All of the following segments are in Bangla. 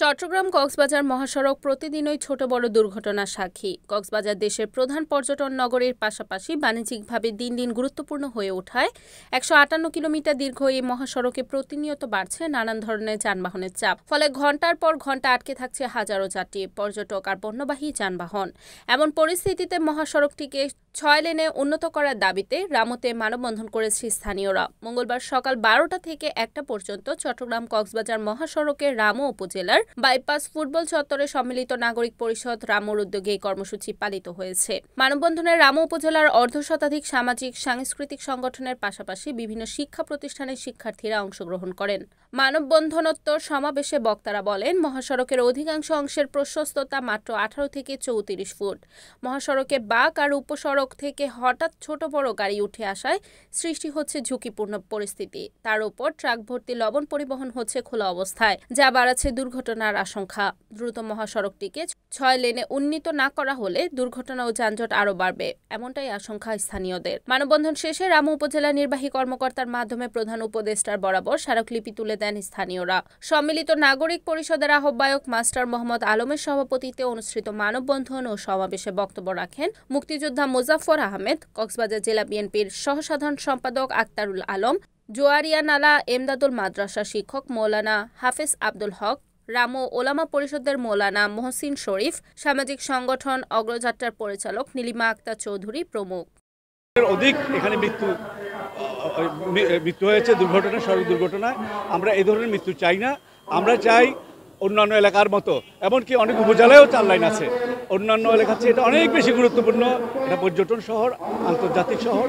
চট্টগ্রাম কক্সবাজার মহাসড়ক প্রতিদিনই ছোট বড় দুর্ঘটনার সাক্ষী। কক্সবাজার দেশের প্রধান পর্যটন নগরীর পাশাপাশি বাণিজ্যিকভাবে দিন দিন গুরুত্বপূর্ণ হয়ে ওঠায় ১৫৮ কিলোমিটার দীর্ঘ এই মহাসড়কে প্রতিনিয়ত বাড়ছে নানান ধরনের যানবাহনের চাপ। ফলে ঘণ্টার পর ঘণ্টা আটকে থাকছে হাজারো যাত্রী, পর্যটক আর পণ্যবাহী যানবাহন। এমন পরিস্থিতিতে মহাসড়কটিকে ৬ লেনে উন্নত করার দাবিতে রামুতে মানববন্ধন করেছে স্থানীয়রা। মঙ্গলবার সকাল ১২টা থেকে ১টা পর্যন্ত চট্টগ্রাম কক্সবাজার মহাসড়কের রামু উপজেলার বাইপাস ফুটবল চত্বরে সম্মিলিত নাগরিক পরিষদ রামুর উদ্যোগে এই কর্মসূচি পালিত হয়েছে। মানববন্ধনে রামু উপজেলার অর্ধশতাধিক সামাজিক সাংস্কৃতিক সংগঠনের পাশাপাশি বিভিন্ন শিক্ষা প্রতিষ্ঠানের শিক্ষার্থীরা অংশগ্রহণ করেন। মানববন্ধনোত্তর সমাবেশে বক্তারা বলেন, মহাসড়কের অধিকাংশ অংশের প্রশস্ততা মাত্র ১৮ থেকে ৩৪ ফুট। মহাসড়কে বাঁক আর উপসড়ক থেকে হঠাৎ ছোট বড় গাড়ি উঠে আসায় সৃষ্টি হচ্ছে ঝুঁকিপূর্ণ পরিস্থিতি। তার উপর ট্রাক ভর্তি লবণ পরিবহন হচ্ছে খোলা অবস্থায়, যা বাড়াচ্ছে দুর্ঘটনার আশঙ্কা। দ্রুত মহাসড়কটিকে ৬ লেনে উন্নীত না করা হলে দুর্ঘটনা ও যানজট আরও বাড়বে, এমনটাই আশঙ্কা স্থানীয়দের। মানববন্ধন শেষে রামু উপজেলা নির্বাহী কর্মকর্তার মাধ্যমে প্রধান উপদেষ্টার বরাবর স্মারকলিপি তুলে দেন স্থানীয়রা। সম্মিলিত নাগরিক পরিষদের আহ্বায়ক মাস্টার মোহাম্মদ আলমের সভাপতিত্বে অনুষ্ঠিত মানববন্ধন ও সমাবেশে বক্তব্য রাখেন মুক্তিযোদ্ধা মোজাফফর আহমেদ, কক্সবাজার জেলা বিএনপির সহসাধারণ সম্পাদক আক্তারুল আলম, জোয়ারিয়া নালা এমদাদুল মাদ্রাসা শিক্ষক মৌলানা হাফেজ আব্দুল হক, রামু ওলামা পরিষদের মৌলানা মহসিন শরীফ, সামাজিক সংগঠন অগ্রযাত্রার পরিচালক নীলিমা আক্তার চৌধুরী প্রমুখ। অধিক এখানে মৃত্যু হয়েছে সড়ক দুর্ঘটনায়। আমরা এই ধরনের মৃত্যু চাই না। আমরা চাই অন্যান্য এলাকার মতো, এমনকি অনেক উপজেলায়ও 4 লাইন আছে, অন্যান্য এলাকার চেয়ে এটা অনেক বেশি গুরুত্বপূর্ণ। এটা পর্যটন শহর, আন্তর্জাতিক শহর।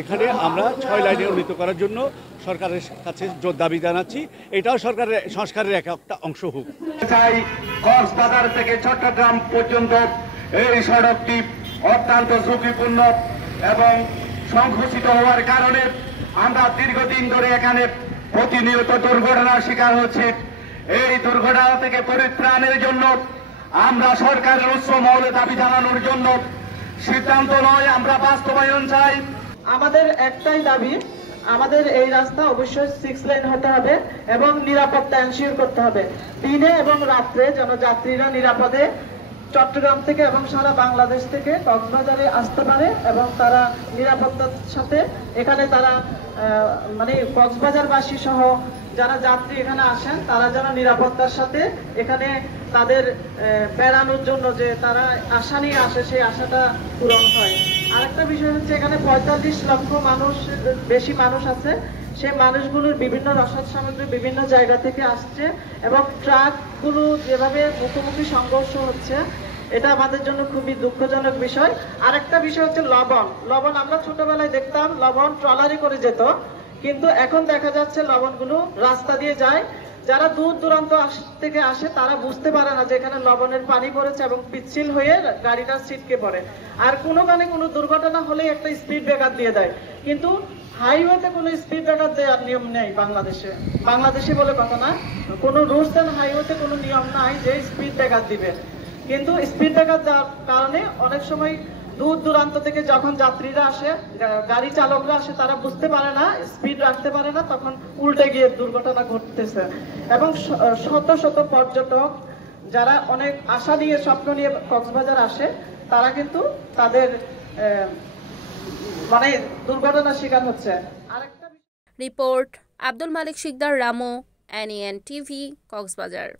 এখানে আমরা 6 লাইনে উন্নীত করার জন্য সরকারের কাছে জোর দাবি জানাচ্ছি। এটাও সরকারের সংস্কারের একটা অংশ হোক। চাই কক্সবাজার থেকে চট্টগ্রাম পর্যন্ত এই সড়কটি অত্যন্ত ঝুঁকিপূর্ণ এবং সংঘর্ষিত হওয়ার কারণে আমরা দীর্ঘদিন ধরে এখানে প্রতিনিয়ত দুর্ঘটনার শিকার হচ্ছি। এই দুর্ঘটনা থেকে পরিত্রাণের জন্য আমরা সরকারের উচ্চ মহলে দাবি জানানোর জন্য সিদ্ধান্ত নয়, আমরা বাস্তবায়ন চাই। আমাদের একটাই দাবি, আমাদের এই রাস্তা অবশ্যই 6 লেন হতে হবে এবং নিরাপত্তা এনশিওর করতে হবে। দিনে এবং রাত্রে যেন যাত্রীরা নিরাপদে চট্টগ্রাম থেকে এবং সারা বাংলাদেশ থেকে কক্সবাজারে আসতে পারে এবং তারা নিরাপত্তার সাথে এখানে তারা কক্সবাজারবাসী সহ যারা যাত্রী এখানে আসেন তারা যেন নিরাপত্তার সাথে এখানে তাদের বেড়ানোর জন্য যে তারা আশা নিয়ে আসে সেই আশাটা পূরণ হয়। আরেকটা বিষয় হচ্ছে, এখানে ৪৫ লক্ষ বেশি মানুষ আছে। সেই মানুষগুলোর বিভিন্ন রসদ সামগ্রী বিভিন্ন জায়গা থেকে আসছে এবং ট্রাকগুলো যেভাবে মুখোমুখি সংঘর্ষ হচ্ছে, এটা আমাদের জন্য খুবই দুঃখজনক বিষয়। আরেকটা বিষয় হচ্ছে লবণ। আমরা ছোটবেলায় দেখতাম লবণ ট্রলারে করে যেত, কিন্তু এখন দেখা যাচ্ছে লবণগুলো রাস্তা দিয়ে যায়। যারা দূর দূরান্ত থেকে আসে তারা বুঝতে পারে না যে এখানে লবণের পানি পড়েছে এবং পিচ্ছিল হয়ে গাড়িটা ছিটকে পড়ে। আর কোনো দুর্ঘটনা হলে একটা স্পিড ব্রেকার দিয়ে দেয়, কিন্তু হাইওয়েতে কোনো স্পিড ব্রেকার দেওয়ার নিয়ম নেই বাংলাদেশে বলে কথা না, কোনো রুলস এন্ড হাইওয়েতে কোনো নিয়ম নাই যে স্পিড ব্রেকার দিবে। কিন্তু স্পিড ব্রেকার দেওয়ার কারণে অনেক সময় দূর দূরান্ত থেকে যখন যাত্রীরা আসে, গাড়ি চালকরা আসে, তারা বুঝতে পারে না, স্পিড রাখতে পারে না, তখন উল্টে গিয়ে দুর্ঘটনা ঘটতেছে। এবং শত শত পর্যটক যারা অনেক আশা নিয়ে স্বপ্ন নিয়ে কক্সবাজার আসে, তারা কিন্তু তাদের দুর্ঘটনার শিকার হচ্ছে। Report Abdul Malik Sikdar, Ramu, NEN TV, Cox's Bazar.